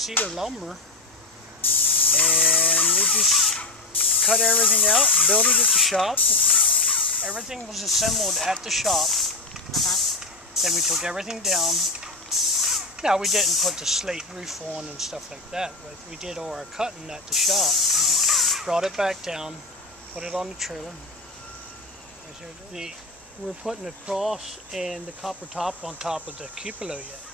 cedar lumber, and we just cut everything out, built it at the shop. Everything was assembled at the shop. Then we took everything down. Now, we didn't put the slate roof on and stuff like that, but we did all our cutting at the shop. Brought it back down, put it on the trailer. We're putting the cross and the copper top on top of the cupola yet.